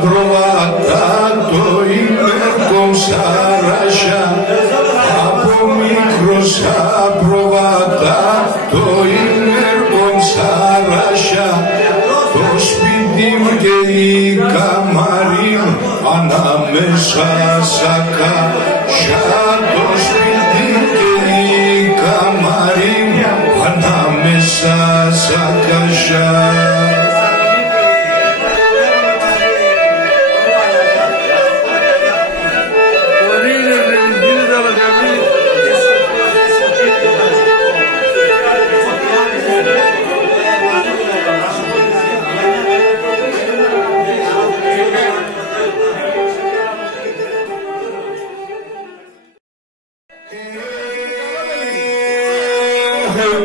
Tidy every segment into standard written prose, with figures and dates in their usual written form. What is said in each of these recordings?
πρόβατα το υπερκομψάρασια, από μικρός πρόβατα το υπερκομψάρασια, το σπίτι μου και η καμαρή μου ανάμεσα στα κάσια, το σπίτι μου και η καμαρή μου ανάμεσα στα κάσια.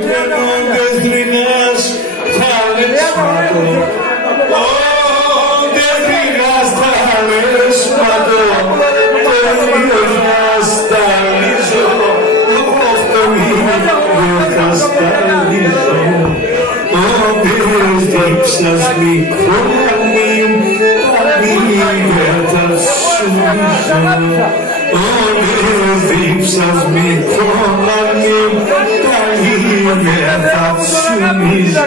Τρέχοντες τριγάς θα λες ματώ, όντες τριγάς θα λες ματώ, τέριος να σταλίζω, οχτωμίδιο θα σταλίζω, όντες δίψας μικρόμιμ, αμίγε θα σου μισώ, όντες δίψας μικρόμιμ, Είμαι θα ψημίζω.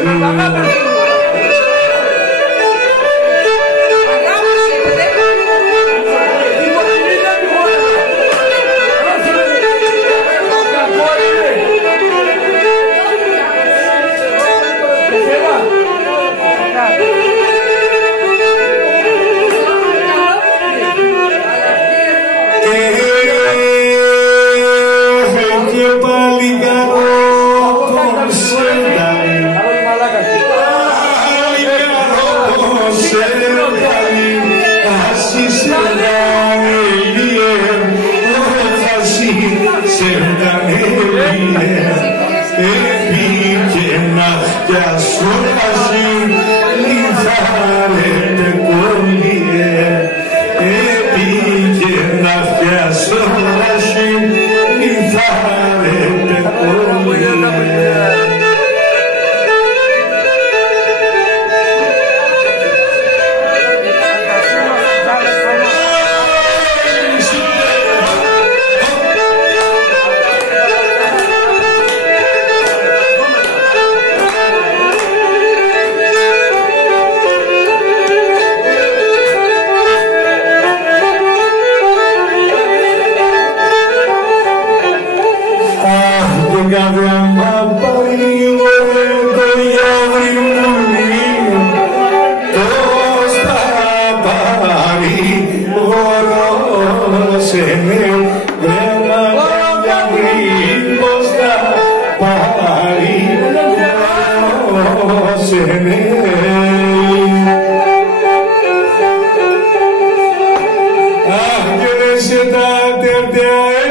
Αχ, και δεν σε τα τερτιά